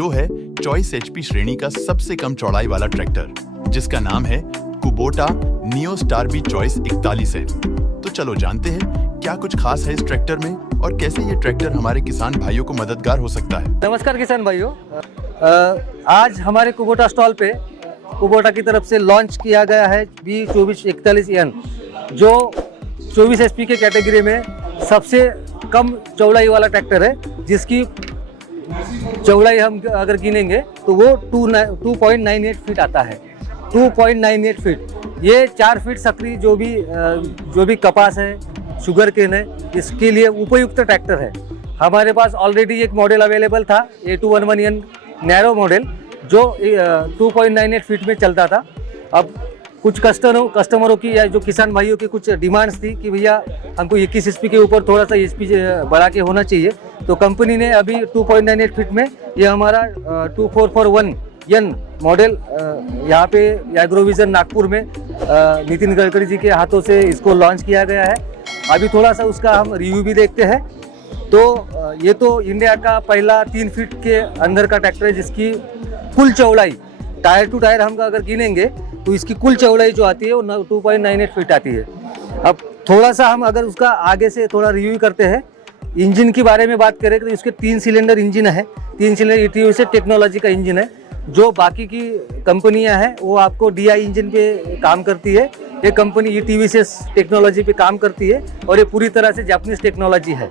जो है choice HP श्रेणी का सबसे कम चौड़ाई वाला ट्रैक्टर, जिसका नाम है Kubota Neo Star B choice 41 है। तो चलो जानते हैं क्या कुछ खास है इस ट्रैक्टर में और कैसे ये ट्रैक्टर हमारे किसान भाइयों को मददगार हो सकता है। नमस्कार किसान भाइयों, आज हमारे कुबोटा स्टॉल पे कुबोटा की तरफ से लॉन्च किया गया है B2441, जो 24 HP के कैटेगरी में सबसे कम चौड़ाई वाला ट्रैक्टर है, जिसकी चौड़ाई हम अगर गिनेंगे तो वो 2.98 फीट आता है। 2.98 फीट, ये 4 फीट सक्रिय जो भी कपास है, शुगर केन है, इसके लिए उपयुक्त ट्रैक्टर है। हमारे पास ऑलरेडी एक मॉडल अवेलेबल था A211N नैरो मॉडल, जो 2.98 फीट में चलता था। अब कुछ कस्टमरों की या जो किसान भाइयों की कुछ डिमांड्स थी कि भैया हमको 21 HP के ऊपर थोड़ा सा HP बढ़ा के होना चाहिए, तो कंपनी ने अभी 2.98 फीट में ये हमारा 2441N मॉडल यहाँ पे एग्रोविजन नागपुर में नितिन गडकरी जी के हाथों से इसको लॉन्च किया गया है। अभी थोड़ा सा उसका हम रिव्यू भी देखते हैं। तो ये तो इंडिया का पहला 3 फीट के अंदर का ट्रैक्टर है, जिसकी कुल चौड़ाई टायर टू टायर हम अगर गिनेंगे तो इसकी कुल चौड़ाई जो आती है वो 2.98 फीट आती है। अब थोड़ा सा हम अगर उसका आगे से थोड़ा रिव्यू करते हैं, इंजन के बारे में बात करें तो इसके 3 सिलेंडर इंजन है। 3 सिलेंडर ETV टेक्नोलॉजी का इंजन है। जो बाकी की कंपनियां हैं वो आपको DI इंजन पे काम करती है, ये कंपनी ETV टेक्नोलॉजी पे काम करती है और ये पूरी तरह से जापानीज टेक्नोलॉजी है।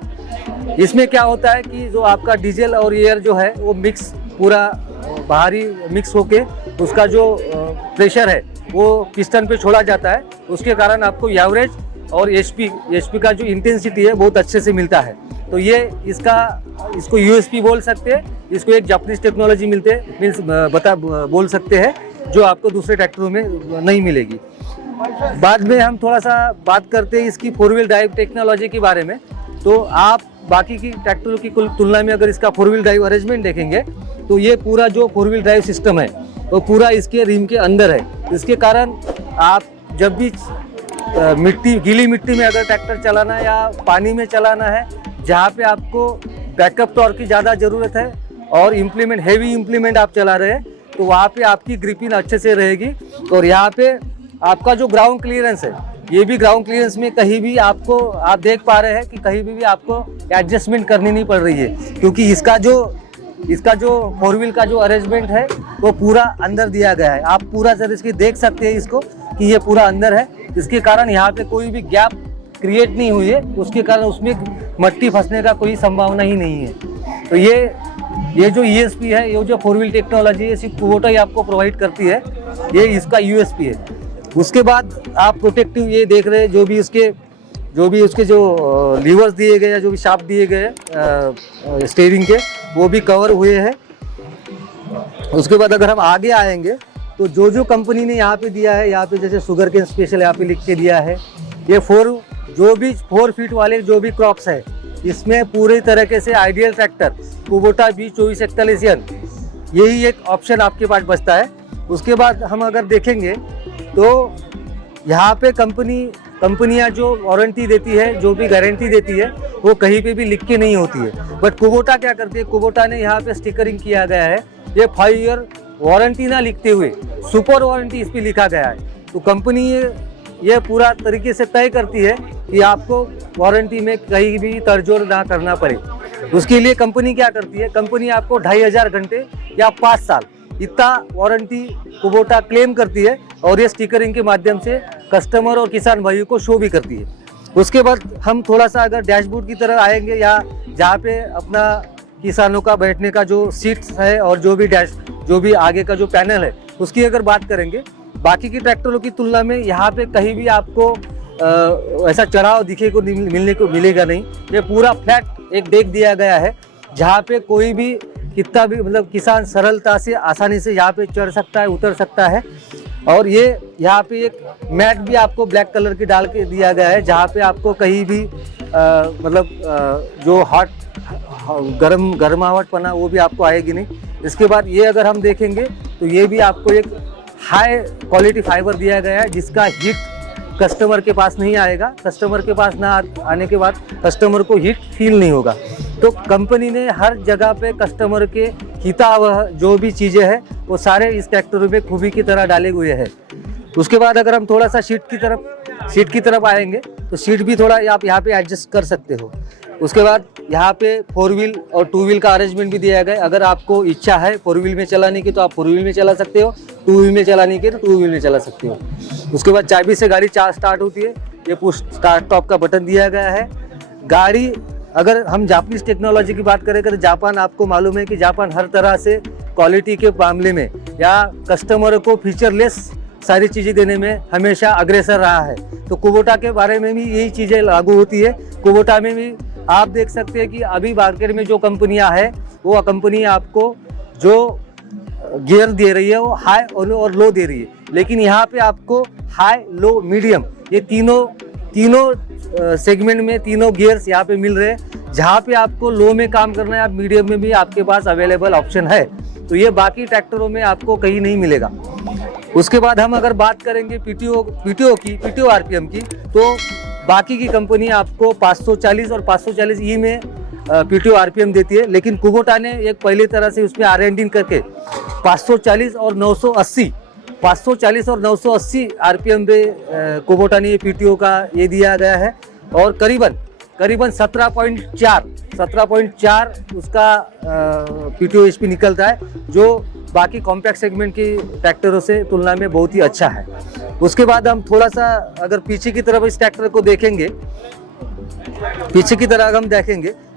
इसमें क्या होता है कि जो आपका डीजल और एयर जो है वो मिक्स पूरा बाहरी मिक्स होके उसका जो प्रेशर है वो पिस्टन पे छोड़ा जाता है, उसके कारण आपको एवरेज और HP का जो इंटेंसिटी है बहुत अच्छे से मिलता है। तो ये इसको USP बोल सकते हैं, इसको एक जापानीज टेक्नोलॉजी बोल सकते हैं, जो आपको दूसरे ट्रैक्टरों में नहीं मिलेगी। बाद में हम थोड़ा सा बात करते हैं इसकी 4 व्हील ड्राइव टेक्नोलॉजी के बारे में। तो आप बाकी की ट्रैक्टरों की तुलना में अगर इसका 4 व्हील ड्राइव अरेंजमेंट देखेंगे तो ये पूरा जो 4 व्हील ड्राइव सिस्टम है वो पूरा इसके रिम के अंदर है। इसके कारण आप जब भी गीली मिट्टी में अगर ट्रैक्टर चलाना है या पानी में चलाना है, जहाँ पे आपको बैकअप टॉर्क की ज़्यादा ज़रूरत है और हैवी इम्प्लीमेंट आप चला रहे हैं, तो वहाँ पे आपकी ग्रिपिंग अच्छे से रहेगी। और यहाँ पे आपका जो ग्राउंड क्लियरेंस है, ये भी ग्राउंड क्लियरेंस में कहीं भी आप देख पा रहे हैं कि कहीं भी आपको एडजस्टमेंट करनी नहीं पड़ रही है, क्योंकि इसका जो 4 व्हील का जो अरेंजमेंट है वो पूरा अंदर दिया गया है। आप पूरा सर इसकी देख सकते हैं इसको कि ये पूरा अंदर है। इसके कारण यहाँ पे कोई भी गैप क्रिएट नहीं हुई है, उसके कारण उसमें मट्टी फंसने का कोई संभावना ही नहीं है। तो ये जो ESP है, ये जो 4 व्हील टेक्नोलॉजी है, सिर्फ कुबोटा ही आपको प्रोवाइड करती है, ये इसका USP है। उसके बाद आप प्रोटेक्टिव ये देख रहे हैं, जो भी उसके जो लीवर्स दिए गए या जो भी शाफ्ट दिए गए स्टीयरिंग के, वो भी कवर हुए हैं। उसके बाद अगर हम आगे आएंगे तो जो कंपनी ने यहाँ पे दिया है, यहाँ पे जैसे शुगर केन स्पेशल यहाँ पे लिख के दिया है, ये 4 फीट वाले जो भी क्रॉप्स है, इसमें पूरी तरीके से आइडियल ट्रैक्टर कुबोटा B2441, यही एक ऑप्शन आपके पास बचता है। उसके बाद हम अगर देखेंगे तो यहाँ पे कंपनियाँ जो वारंटी देती है, जो भी गारंटी देती है, वो कहीं पे भी लिख के नहीं होती है। बट कुबोटा क्या करती है, कुबोटा ने यहाँ पे स्टिकरिंग किया गया है, ये 5 ईयर वारंटी ना लिखते हुए सुपर वारंटी इस पर लिखा गया है। तो कंपनी ये पूरा तरीके से तय करती है कि आपको वारंटी में कहीं भी तड़जोड़ ना करना पड़े। उसके लिए कंपनी क्या करती है, कंपनी आपको 2500 घंटे या 5 साल इतना वारंटी कुबोटा क्लेम करती है और ये स्टिकरिंग के माध्यम से कस्टमर और किसान भाइयों को शो भी करती है। उसके बाद हम थोड़ा सा अगर डैशबोर्ड की तरह आएंगे, या जहाँ पे अपना किसानों का बैठने का जो सीट्स है और जो भी आगे का जो पैनल है, उसकी अगर बात करेंगे, बाकी की ट्रैक्टरों की तुलना में यहाँ पे कहीं भी आपको ऐसा चढ़ाव मिलेगा नहीं। ये पूरा फ्लैट एक डेक दिया गया है, जहाँ पे कोई भी कितना भी किसान सरलता से आसानी से यहाँ पे चढ़ सकता है, उतर सकता है। और ये यहाँ पे एक मैट भी आपको ब्लैक कलर की डाल के दिया गया है, जहाँ पे आपको कहीं भी जो गर्माहटपना वो भी आपको आएगी नहीं। इसके बाद ये अगर हम देखेंगे तो ये भी आपको एक हाई क्वालिटी फाइबर दिया गया है, जिसका हीट कस्टमर के पास नहीं आएगा। कस्टमर के पास ना आने के बाद कस्टमर को हीट फील नहीं होगा। तो कंपनी ने हर जगह पे कस्टमर के किया हुआ जो भी चीज़ें हैं वो सारे इस ट्रैक्टर में खूबी की तरह डाले हुए हैं। उसके बाद अगर हम थोड़ा सा सीट की तरफ आएंगे तो सीट भी थोड़ा आप यहाँ पे एडजस्ट कर सकते हो। उसके बाद यहाँ पे 4 व्हील और 2 व्हील का अरेंजमेंट भी दिया गया है। अगर आपको इच्छा है 4 व्हील में चलाने की तो आप 4 व्हील में चला सकते हो, 2 व्हील में चलाने की तो 2 व्हील में चला सकते हो। उसके बाद चाबी से गाड़ी स्टार्ट होती है। ये पुश स्टार्ट टॉप का बटन दिया गया है। गाड़ी अगर हम जापानीज टेक्नोलॉजी की बात करें तो जापान, आपको मालूम है कि जापान हर तरह से क्वालिटी के मामले में या कस्टमर को फीचरलेस सारी चीज़ें देने में हमेशा अग्रसर रहा है। तो कुबोटा के बारे में भी यही चीज़ें लागू होती है। कुबोटा में भी आप देख सकते हैं कि अभी मार्केट में जो कंपनियां हैं वो कंपनी आपको जो गियर दे रही है वो हाई और लो दे रही है, लेकिन यहाँ पे आपको हाई, लो, मीडियम ये तीनों सेगमेंट में तीनों गियर्स यहाँ पे मिल रहे हैं। जहाँ पे आपको लो में काम करना है, आप मीडियम में भी आपके पास अवेलेबल ऑप्शन है। तो ये बाकी ट्रैक्टरों में आपको कहीं नहीं मिलेगा। उसके बाद हम अगर बात करेंगे पीटीओ आरपीएम की, तो बाकी की कंपनी आपको 540 और 540 में पीटीओ आरपीएम देती है, लेकिन कुबोटा ने एक पहली तरह से उसमें R&D करके 540 और 980 आरपीएम पे कुबोटा ने ये पीटीओ का ये दिया गया है। और करीबन 17.4 उसका पीटीओ एचपी निकलता है, जो बाकी कॉम्पैक्ट सेगमेंट की ट्रैक्टरों से तुलना में बहुत ही अच्छा है। उसके बाद हम थोड़ा सा अगर पीछे की तरफ इस ट्रैक्टर को देखेंगे,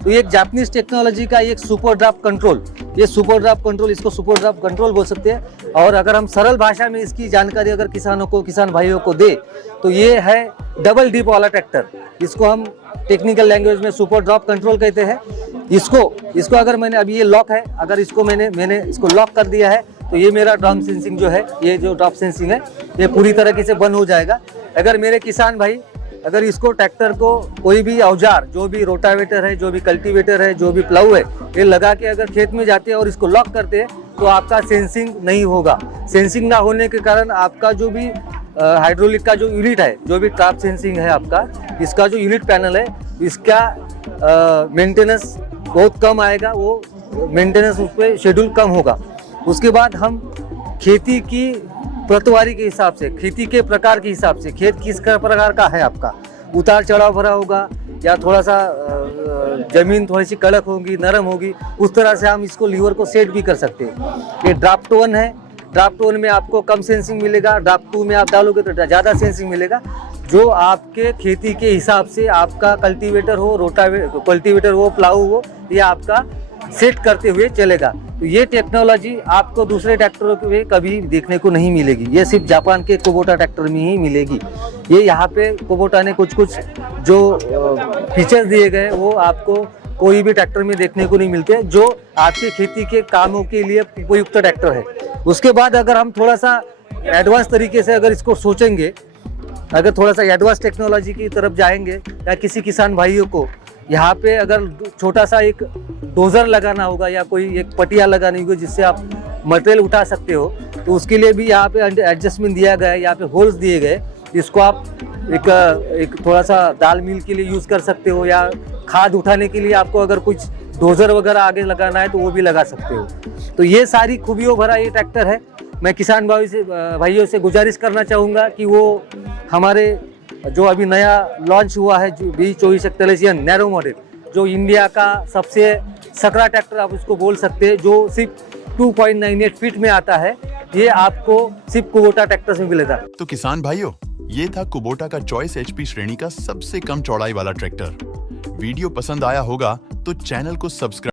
तो ये एक जापानीज टेक्नोलॉजी का एक सुपर ड्राफ्ट कंट्रोल, इसको सुपर ड्राफ्ट कंट्रोल बोल सकते हैं। और अगर हम सरल भाषा में इसकी जानकारी अगर किसान भाइयों को दे तो ये है डबल डिप वाला ट्रैक्टर। इसको हम टेक्निकल लैंग्वेज में सुपर ड्रॉप कंट्रोल कहते हैं। इसको अगर मैंने अभी ये लॉक है, अगर इसको मैंने इसको लॉक कर दिया है तो ये मेरा ड्रॉप सेंसिंग जो है, ये जो ड्रॉप सेंसिंग है ये पूरी तरीके से बंद हो जाएगा। अगर मेरे किसान भाई अगर इसको ट्रैक्टर को कोई भी औजार, जो भी रोटावेटर है, जो भी कल्टीवेटर है, जो भी प्लाऊ है, ये लगा के अगर खेत में जाते हैं और इसको लॉक करते हैं तो आपका सेंसिंग नहीं होगा। सेंसिंग ना होने के कारण आपका जो भी हाइड्रोलिक का जो यूनिट है, जो भी ट्रैप सेंसिंग है आपका, इसका जो यूनिट पैनल है, इसका मेंटेनेंस बहुत कम आएगा, वो मेंटेनेंस उस पर शेड्यूल कम होगा। उसके बाद हम खेती की प्रतवारी के हिसाब से, खेती के प्रकार के हिसाब से, खेत किस प्रकार का है आपका, उतार चढ़ाव भरा होगा या थोड़ा सा जमीन थोड़ी सी कड़क होगी, नरम होगी, उस तरह से हम इसको लीवर को सेट भी कर सकते हैं। ये ड्राफ्ट 1 है। ड्राफ्ट 1 में आपको कम सेंसिंग मिलेगा, ड्राफ्ट 2 में आप डालोगे तो ज़्यादा सेंसिंग मिलेगा। जो आपके खेती के हिसाब से आपका कल्टीवेटर हो, कल्टीवेटर हो, प्लाऊ हो, ये आपका सेट करते हुए चलेगा। तो ये टेक्नोलॉजी आपको दूसरे ट्रैक्टरों पे कभी देखने को नहीं मिलेगी, ये सिर्फ जापान के कुबोटा ट्रैक्टर में ही मिलेगी। ये यहाँ पे कुबोटा ने कुछ जो फीचर्स दिए गए वो आपको कोई भी ट्रैक्टर में देखने को नहीं मिलते, जो आपके खेती के कामों के लिए उपयुक्त ट्रैक्टर है। उसके बाद अगर हम थोड़ा सा एडवांस तरीके से अगर इसको सोचेंगे, अगर थोड़ा सा एडवांस टेक्नोलॉजी की तरफ जाएंगे, या किसी किसान भाइयों को यहाँ पे अगर छोटा सा एक डोजर लगाना होगा या कोई एक पटिया लगानी होगी जिससे आप मटेरियल उठा सकते हो, तो उसके लिए भी यहाँ पे एडजस्टमेंट दिया गया है। यहाँ पे होल्स दिए गए, इसको आप एक थोड़ा सा दाल मिल के लिए यूज़ कर सकते हो, या खाद उठाने के लिए आपको अगर कुछ डोजर वगैरह आगे लगाना है तो वो भी लगा सकते हो। तो ये सारी खूबियों भरा ये ट्रैक्टर है। मैं किसान भाइयों से गुजारिश करना चाहूँगा कि वो हमारे जो अभी नया लॉन्च हुआ है जो B2441 नैरो मॉडल, जो इंडिया का सबसे सकरा ट्रैक्टर आप उसको बोल सकते हैं, जो सिर्फ 2.98 फीट में आता है, ये आपको सिर्फ कुबोटा ट्रैक्टर से मिलेगा। तो किसान भाइयों, ये था कुबोटा का चॉइस HP श्रेणी का सबसे कम चौड़ाई वाला ट्रैक्टर। वीडियो पसंद आया होगा तो चैनल को सब्सक्राइब